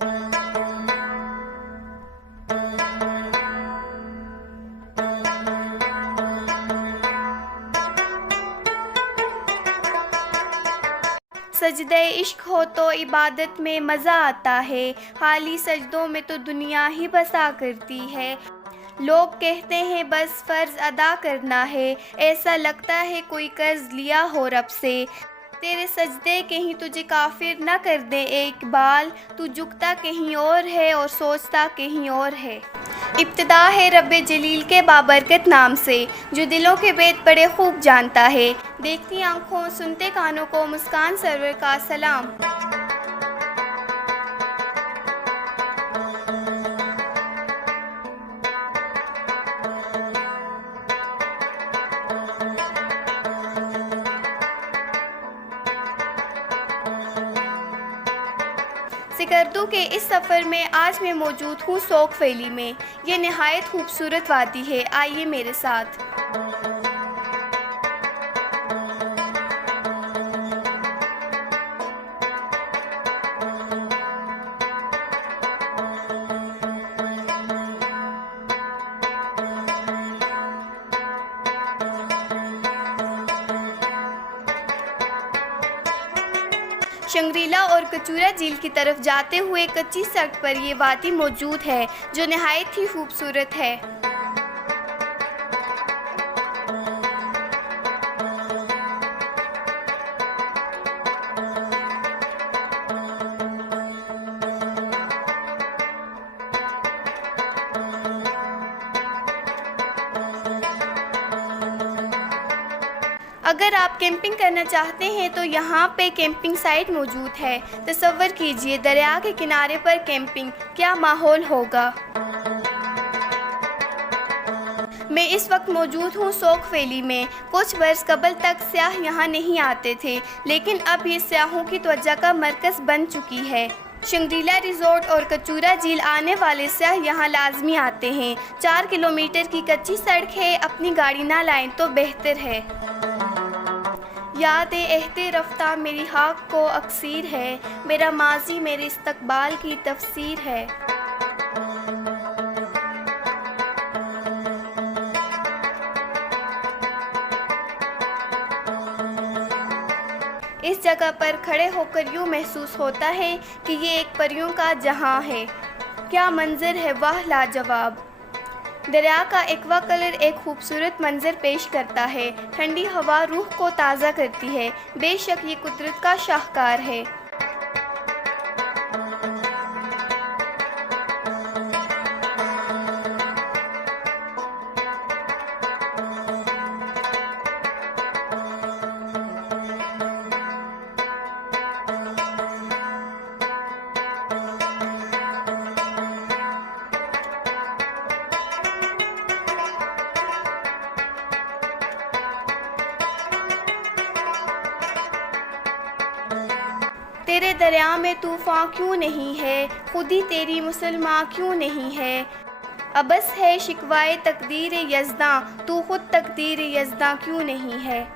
सजदे इश्क हो तो इबादत में मज़ा आता है, हाली सजदों में तो दुनिया ही बसा करती है। लोग कहते हैं बस फ़र्ज़ अदा करना है, ऐसा लगता है कोई कर्ज़ लिया हो रब से। तेरे सजदे कहीं तुझे काफिर न कर दे ए इकबाल, तू झुकता कहीं और है और सोचता कहीं और है। इब्तिदा है रब्बे जलील के बाबरकत नाम से, जो दिलों के भेद बड़े खूब जानता है। देखती आँखों सुनते कानों को मुस्कान सरवर का सलाम। सिकरदू के इस सफ़र में आज मैं मौजूद हूँ सोख वैली में। ये नहायत खूबसूरत वादी है, आइए मेरे साथ। शंग्रीला और कचूरा झील की तरफ जाते हुए कच्ची सड़क पर ये वादी मौजूद है, जो नहायत ही खूबसूरत है। अगर आप कैंपिंग करना चाहते हैं तो यहाँ पे कैंपिंग साइट मौजूद है। तसव्वुर कीजिए दरिया के किनारे पर कैंपिंग, क्या माहौल होगा। मैं इस वक्त मौजूद हूँ सोख वैली में। कुछ बरस कबल तक सयाह यहाँ नहीं आते थे, लेकिन अब ये सयाहों की तवज्जो का मरकज़ बन चुकी है। शंग्रीला रिजॉर्ट और कचूरा झील आने वाले सयाह यहाँ लाजमी आते हैं। 4 किलोमीटर की कच्ची सड़क है, अपनी गाड़ी ना लाएं तो बेहतर है। याद एहते रफ्ता मेरी हाक को अक्सीर है, मेरा माजी मेरे इस्तकबाल की तफसीर है। इस जगह पर खड़े होकर यूँ महसूस होता है कि ये एक परियों का जहां है। क्या मंजर है, वाह लाजवाब। दरिया का एक्वा कलर एक खूबसूरत मंजर पेश करता है। ठंडी हवा रूह को ताज़ा करती है। बेशक ये कुदरत का शाहकार है। तेरे दरिया में तूफ़ान क्यों नहीं है, खुद ही तेरी मुसलमान क्यों नहीं है। अबस है शिकवाए तकदीर यज़दां, तू खुद तकदीर यज़दां क्यों नहीं है।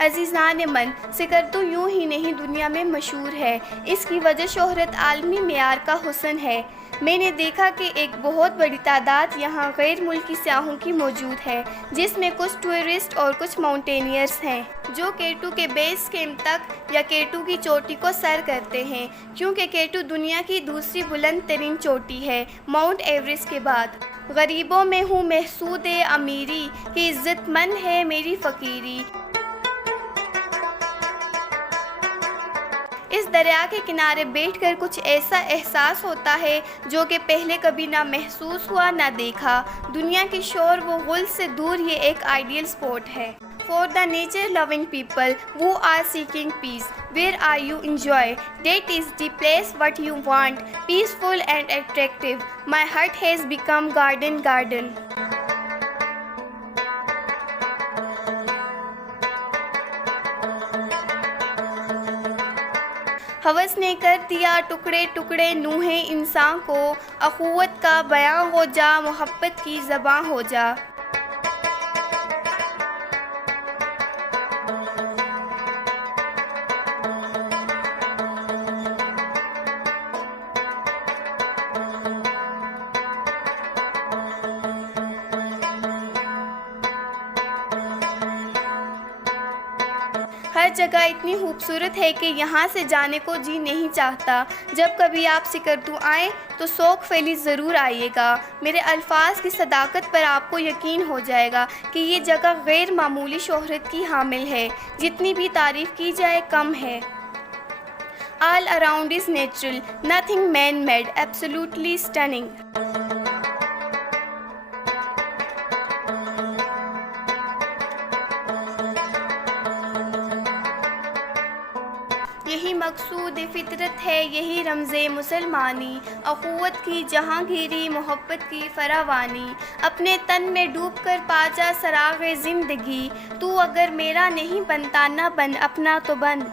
अज़ीज़ान मन, सिकरदू यूँ ही नहीं दुनिया में मशहूर है। इसकी वजह शोहरत आलमी मेयार का हुस्न है। मैंने देखा कि एक बहुत बड़ी तादाद यहाँ गैर मुल्की सयाहों की मौजूद है, जिसमें कुछ टूरिस्ट और कुछ माउंटेनियर्स हैं, जो K2 के बेस कैंप तक या K2 की चोटी को सर करते हैं, क्योंकि K2 दुनिया की दूसरी बुलंद तरीन चोटी है माउंट एवरेस्ट के बाद। गरीबों में हूँ महसूद अमीरी, कि इज़्ज़तमंद है मेरी फ़कीरी। इस दरिया के किनारे बैठकर कुछ ऐसा एहसास होता है जो कि पहले कभी ना महसूस हुआ ना देखा। दुनिया के शोर व गुल से दूर ये एक आइडियल स्पॉट है। For the nature loving people who are seeking peace, where are you enjoy? That is the place what you want, peaceful and attractive. My heart has become garden. हवस ने कर दिया टुकड़े टुकड़े नूहे इंसान को, अखुवत का बयां हो जा, मोहब्बत की ज़बां हो जा। जगह इतनी खूबसूरत है कि यहाँ से जाने को जी नहीं चाहता। जब कभी आप सिकरदू आएँ तो सोख वैली ज़रूर आइएगा। मेरे अल्फाज की सदाकत पर आपको यकीन हो जाएगा कि ये जगह गैर मामूली शोहरत की हामिल है। जितनी भी तारीफ़ की जाए कम है। All around is natural, nothing man-made, absolutely stunning. यही मकसूद फितरत है, यही रमज़े मुसलमानी, अख़ुवत की जहांगीरी, मोहब्बत की फरावानी। अपने तन में डूब कर पा जा सराग़े ज़िंदगी, तू अगर मेरा नहीं बनता ना बन, अपना तो बन।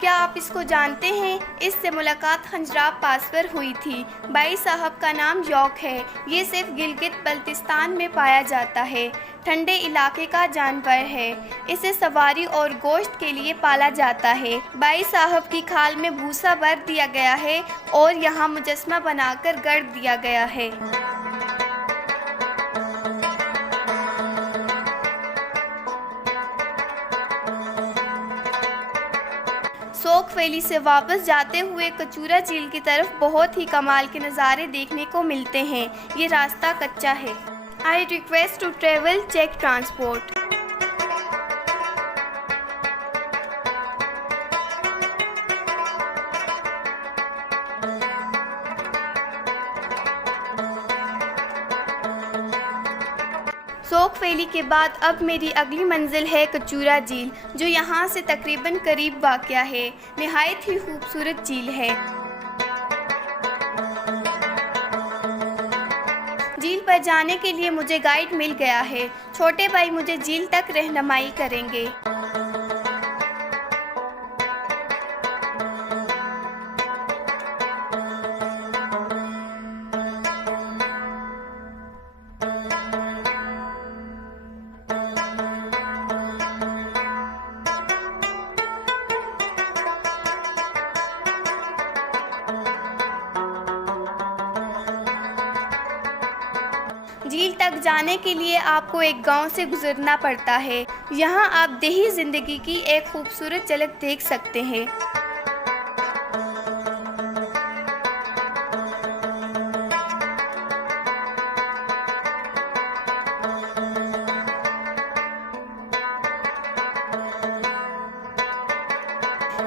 क्या आप इसको जानते हैं? इससे मुलाकात खंजराब पास पर हुई थी। बाई साहब का नाम यौक है। ये सिर्फ गिलगित बल्तिस्तान में पाया जाता है। ठंडे इलाके का जानवर है। इसे सवारी और गोश्त के लिए पाला जाता है। बाई साहब की खाल में भूसा भर दिया गया है और यहाँ मुजस्मा बनाकर गढ़ दिया गया है। सोख वैली से वापस जाते हुए कचूरा झील की तरफ बहुत ही कमाल के नज़ारे देखने को मिलते हैं। ये रास्ता कच्चा है। I request to travel check transport. Sokh valley के बाद अब मेरी अगली मंजिल है कचूरा झील, जो यहाँ से तकरीबन करीब वाक़या है। निहायत ही खूबसूरत झील है। झील पर जाने के लिए मुझे गाइड मिल गया है। छोटे भाई मुझे झील तक रहनुमाई करेंगे। झील तक जाने के लिए आपको एक गांव से गुजरना पड़ता है। यहाँ आप देही ज़िंदगी की एक खूबसूरत झलक देख सकते हैं।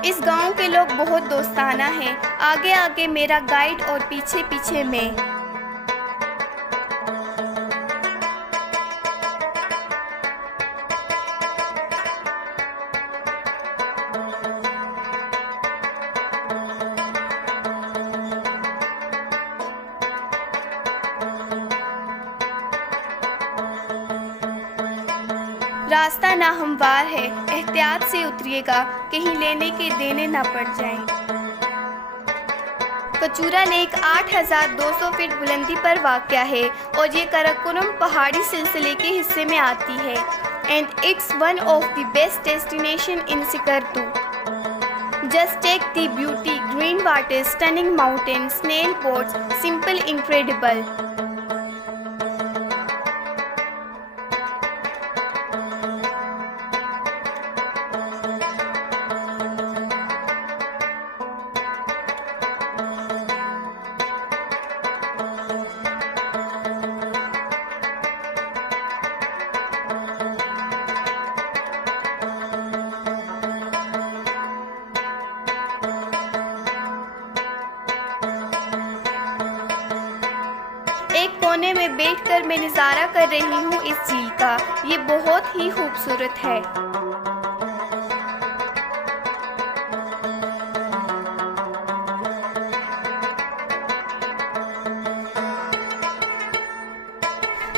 इस गांव के लोग बहुत दोस्ताना हैं। आगे आगे मेरा गाइड और पीछे पीछे मैं। रास्ता नाहमवार है, एहतियात से उतरिएगा, कहीं लेने के देने ना पड़ जाएं। कचूरा लेक 8200 फीट बुलंदी पर वाक़या है और ये कराकोरम पहाड़ी सिलसिले के हिस्से में आती है। And it's one of the best destination in Skardu. Just take the beauty, green water, stunning mountains, snail boats, simple, incredible. एक कोने में बैठकर मैं नज़ारा कर रही हूँ इस झील का। ये बहुत ही खूबसूरत है।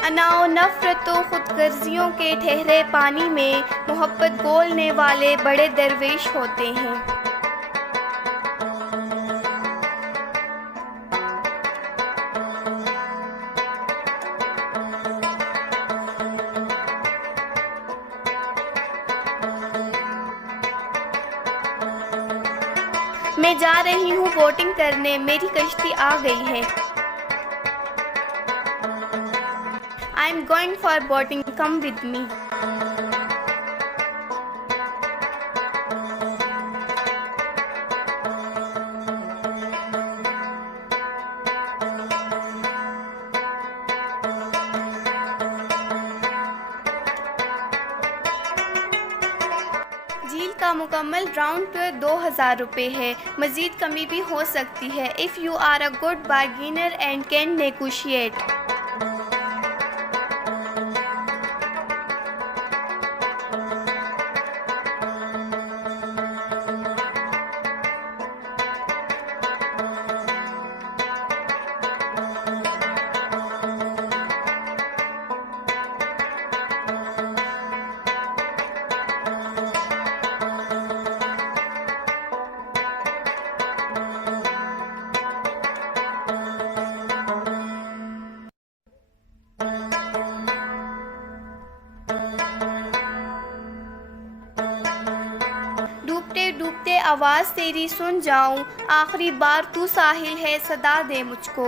अनाओ नफ़रतों खुदगर्जियों के ठहरे पानी में मोहब्बत गोलने वाले बड़े दरवेश होते हैं। मैं जा रही हूँ बोटिंग करने, मेरी कश्ती आ गई है। I am going for boating, come with me. झील का मुकम्मल राउंड टूर 2000 रुपये है। मज़ीद कमी भी हो सकती है। If you are a good bargainer and can negotiate. डूबते डूबते आवाज़ तेरी सुन जाऊं, आखिरी बार तू साहिल है, सदा दे मुझको।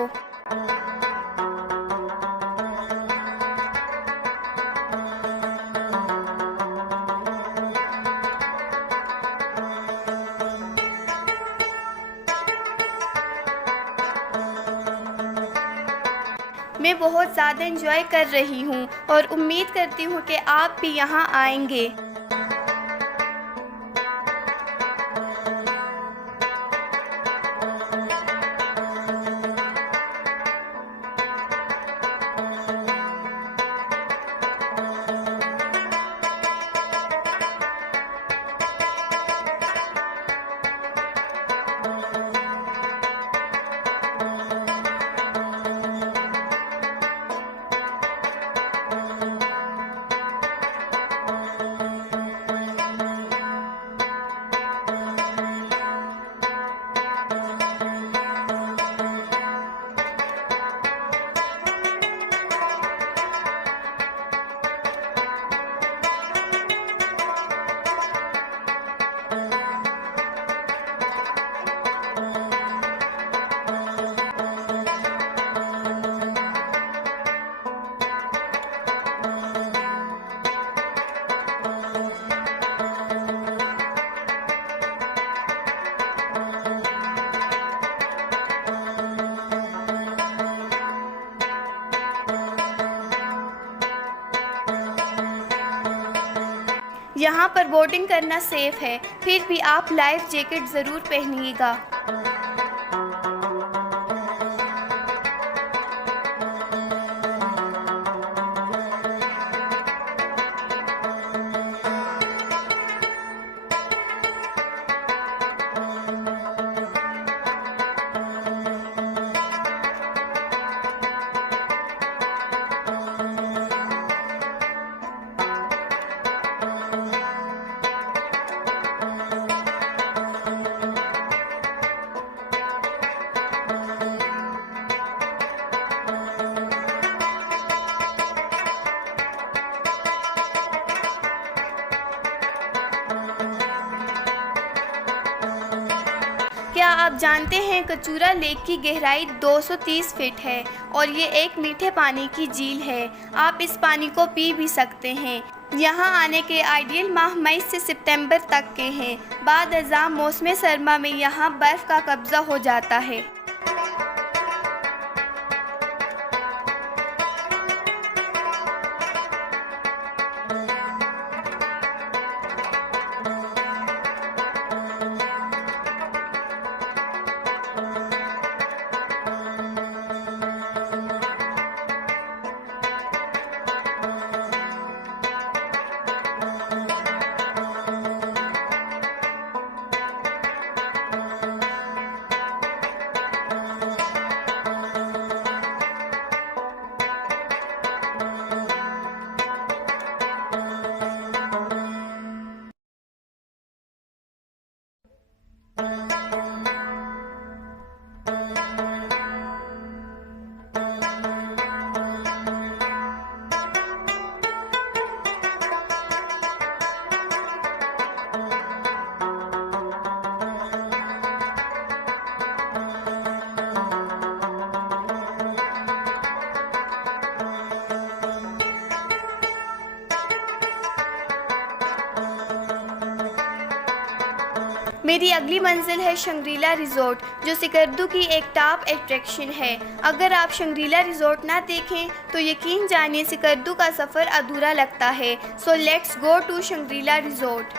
मैं बहुत ज़्यादा एंजॉय कर रही हूँ और उम्मीद करती हूँ कि आप भी यहाँ आएंगे। यहाँ पर बोटिंग करना सेफ है, फिर भी आप लाइफ जैकेट ज़रूर पहनिएगा। क्या आप जानते हैं कचूरा लेक की गहराई 230 फीट है और ये एक मीठे पानी की झील है। आप इस पानी को पी भी सकते हैं। यहाँ आने के आइडियल माह मई से सितंबर तक के हैं। बाद अज़ां मौसम सरमा में यहाँ बर्फ़ का कब्ज़ा हो जाता है। मेरी अगली मंजिल है शंग्रीला रिजॉर्ट, जो सिकरदू की एक टॉप अट्रैक्शन है। अगर आप शंग्रीला रिजॉर्ट ना देखें तो यकीन जानिए सिकरदू का सफ़र अधूरा लगता है। So let's go to Shangri-La resort.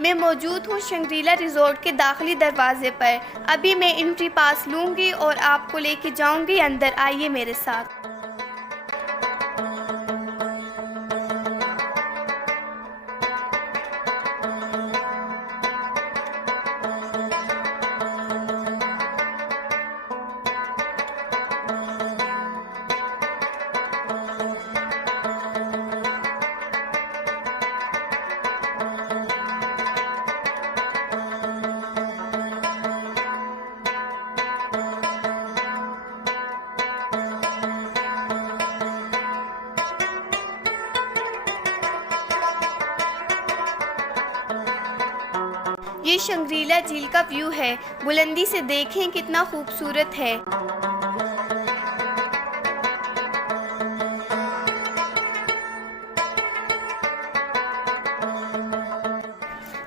मैं मौजूद हूँ शंग्रीला रिजॉर्ट के दाखिली दरवाजे पर। अभी मैं एंट्री पास लूँगी और आपको लेके जाऊँगी अंदर। आइए मेरे साथ। ये शंग्रीला झील का व्यू है। बुलंदी से देखें कितना खूबसूरत है।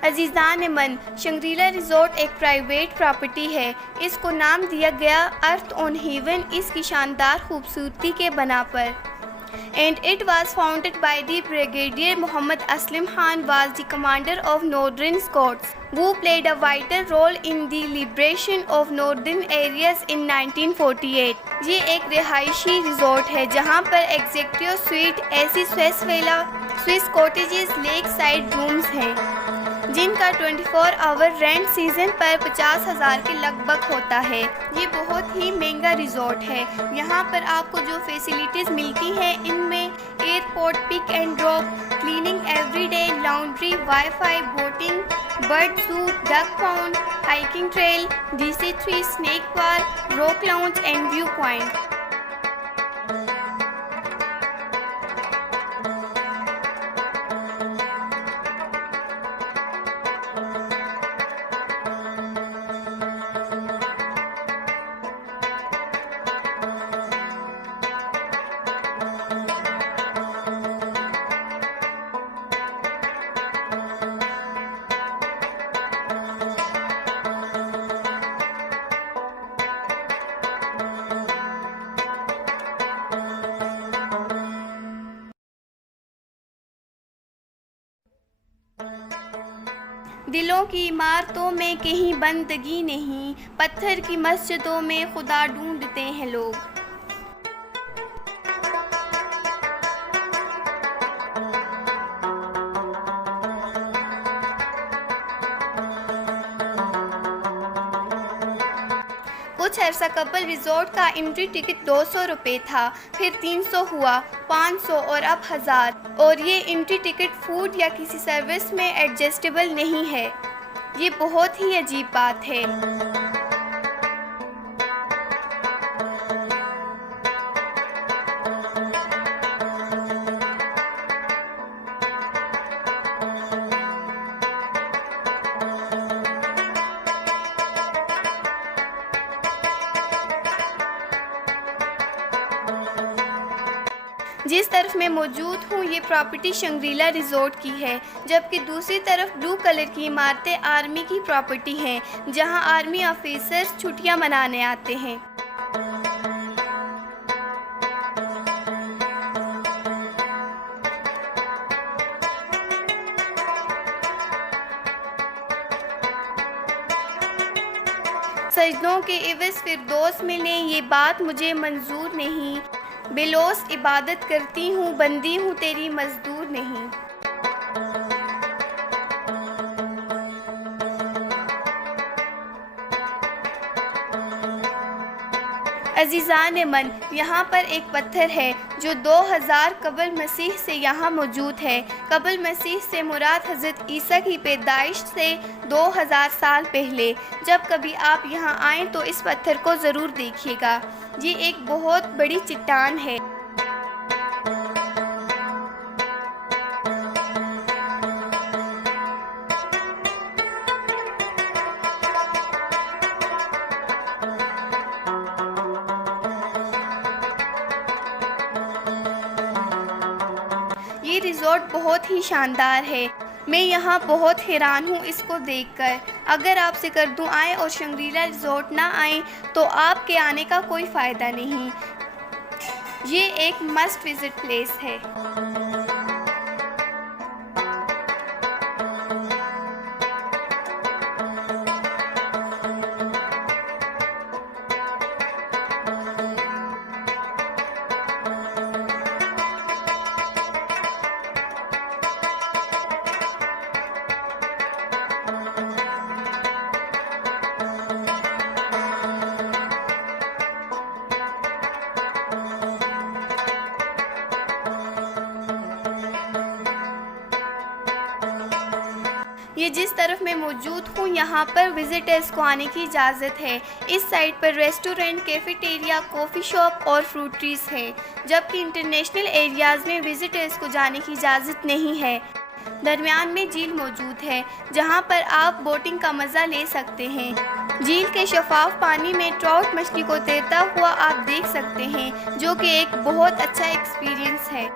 अजीज़ान मन, शंग्रीला रिजॉर्ट एक प्राइवेट प्रॉपर्टी है। इसको नाम दिया गया अर्थ ऑन हेवन इसकी शानदार खूबसूरती के बना पर। And it was founded by the Brigadier Muhammad Aslam Khan, was the commander of Northern Scots, who played a vital role in the liberation of northern areas in 1948। ये एक रिहायशी resort है जहाँ पर executive sweet, AC Swiss villa, Swiss cottages, lake side rooms हैं जिनका 24 our rent season पर 50,000 के लगभग होता है। ये बहुत ही महंगा रिजॉर्ट है। यहाँ पर आपको जो फैसिलिटीज़ मिलती हैं इनमें airport pick and drop, cleaning everyday, laundry, wifi, boating, bird zoo, duck pond, hiking trail, DC3 snake park, rock lounge and view point. दिलों की इमारतों में कहीं बंदगी नहीं, पत्थर की मस्जिदों में खुदा ढूंढते हैं लोग। कुछ अरसा कबल रिजॉर्ट का एंट्री टिकट 200 रुपये था, फिर 300 हुआ, 500 और अब 1000। और ये एंट्री टिकट फूड या किसी सर्विस में एडजस्टेबल नहीं है। ये बहुत ही अजीब बात है। जिस तरफ मैं मौजूद हूँ ये प्रॉपर्टी शंग्रीला रिजॉर्ट की है, जबकि दूसरी तरफ ब्लू कलर की इमारतें आर्मी की प्रॉपर्टी हैं, जहाँ आर्मी ऑफिसर्स छुट्टियाँ मनाने आते हैं। सजदों के इवज़ फिरदौस मिले ये बात मुझे मंजूर नहीं, बेलौस इबादत करती हूँ, बंदी हूँ तेरी मजदूर नहीं। अजीज़ान मन, यहाँ पर एक पत्थर है जो 2000 कबल मसीह से यहाँ मौजूद है। कबल मसीह से मुराद हज़रत ईसा की पैदाइश से 2000 साल पहले। जब कभी आप यहाँ आएँ तो इस पत्थर को ज़रूर देखिएगा। ये एक बहुत बड़ी चट्टान है। ये रिज़ॉर्ट बहुत ही शानदार है। मैं यहाँ बहुत हैरान हूँ इसको देखकर। अगर आप सिकरदू आएँ और शंग्रीला रिज़ॉर्ट ना आएँ तो आपके आने का कोई फ़ायदा नहीं। ये एक मस्ट विज़िट प्लेस है। ये जिस तरफ मैं मौजूद हूँ यहाँ पर विज़िटर्स को आने की इजाज़त है। इस साइड पर रेस्टोरेंट, कैफ़ेटेरिया, कॉफ़ी शॉप और फ्रूट ट्रीज है, जबकि इंटरनेशनल एरियाज़ में विज़िटर्स को जाने की इजाज़त नहीं है। दरमियान में झील मौजूद है जहाँ पर आप बोटिंग का मज़ा ले सकते हैं। झील के शफाफ पानी में ट्राउट मछली को तैरता हुआ आप देख सकते हैं, जो कि एक बहुत अच्छा एक्सपीरियंस है।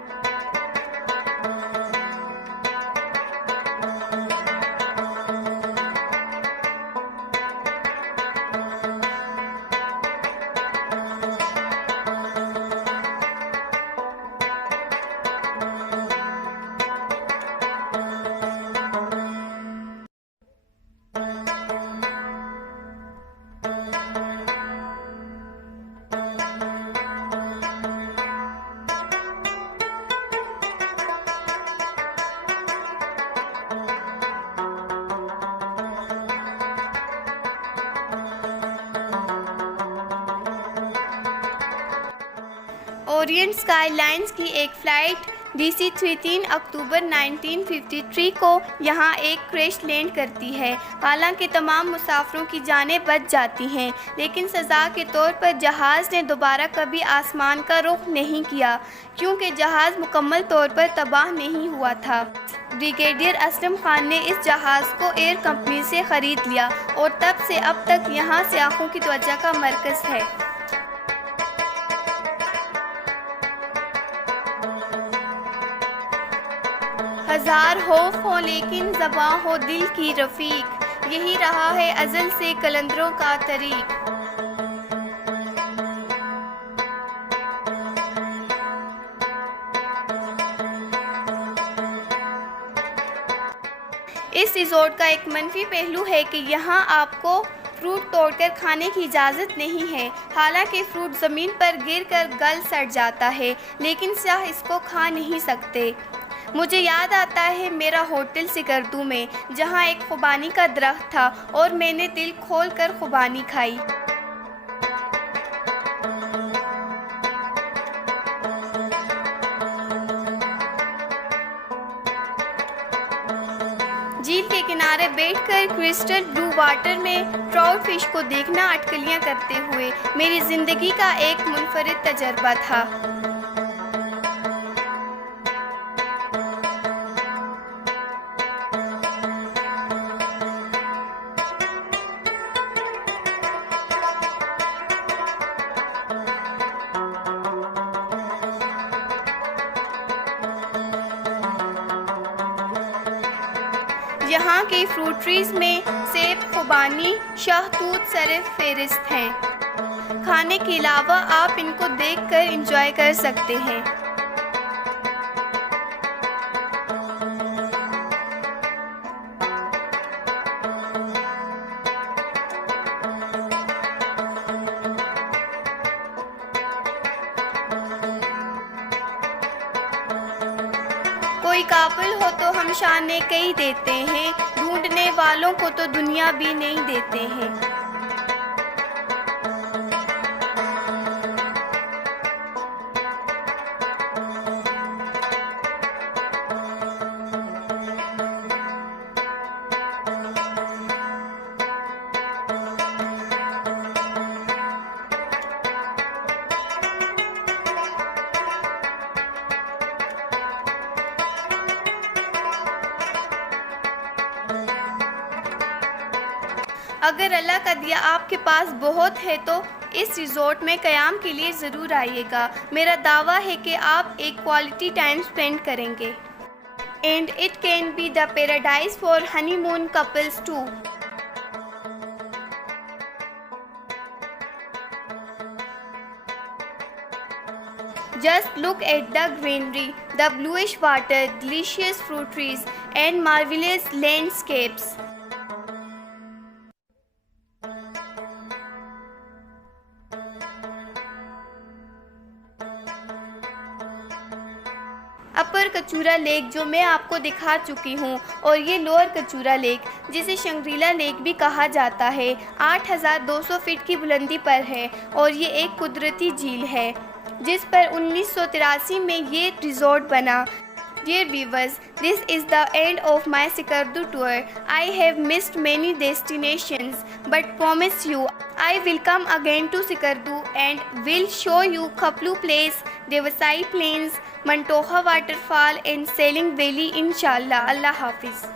ओरिएंट स्काईलाइंस की एक फ़्लाइट DC-3 3 अक्टूबर 1953 को यहाँ एक क्रैश लैंड करती है। हालांकि तमाम मुसाफिरों की जानें बच जाती हैं, लेकिन सज़ा के तौर पर जहाज़ ने दोबारा कभी आसमान का रुख नहीं किया, क्योंकि जहाज़ मुकम्मल तौर पर तबाह नहीं हुआ था। ब्रिगेडियर असलम खान ने इस जहाज़ को एयर कंपनी से ख़रीद लिया और तब से अब तक यहाँ सयाहों की तवज्जो का मरकज़ है। हज़ार खौफ हो लेकिन ज़बां हो दिल की रफ़ीक, यही रहा है अज़ल से कलंदरों का तरीक़। इस रिज़ॉर्ट का एक मनफी पहलू है कि यहाँ आपको फ्रूट तोड़कर खाने की इजाज़त नहीं है। हालांकि फ्रूट ज़मीन पर गिरकर गल सड़ जाता है, लेकिन सयाह इसको खा नहीं सकते। मुझे याद आता है मेरा होटल सिकरदू में, जहाँ एक खुबानी का दरख्त था और मैंने दिल खोल कर खुबानी खाई। झील के किनारे बैठकर क्रिस्टल ब्लू वाटर में ट्राउट फिश को देखना अटकलियाँ करते हुए मेरी ज़िंदगी का एक मुनफरिद तजर्बा था। यहाँ के फ्रूट ट्रीज में सेब, खुबानी, शहतूत सरेफ फेरिस्त हैं। खाने के अलावा आप इनको देखकर एंजॉय कर सकते हैं। कोई काबिल हो तो हम शाने कई देते हैं, ढूंढने वालों को तो दुनिया भी नहीं देते हैं। अगर अल्लाह का दिया आपके पास बहुत है तो इस रिजॉर्ट में क़याम के लिए ज़रूर आइएगा। मेरा दावा है कि आप एक क्वालिटी टाइम स्पेंड करेंगे। And it can be the paradise for honeymoon couples too. Just look at the greenery, the bluish water, delicious fruit trees, and marvelous landscapes. Upper Kachura lake जो मैं आपको दिखा चुकी हूँ, और ये लोअर कचूरा लेक जिसे शंग्रीला लेक भी कहा जाता है 8,200 फीट की बुलंदी पर है और ये एक कुदरती झील है जिस पर 1983 में ये रिजॉर्ट बना। Dear viewers, this is the end of my Sikardu tour. I have missed many destinations, but promise you I will come again to Sikardu and will show you Khaplu Place, Devasai Plains, Mantoha Waterfall and Sailing Valley inshallah. Allah Hafiz.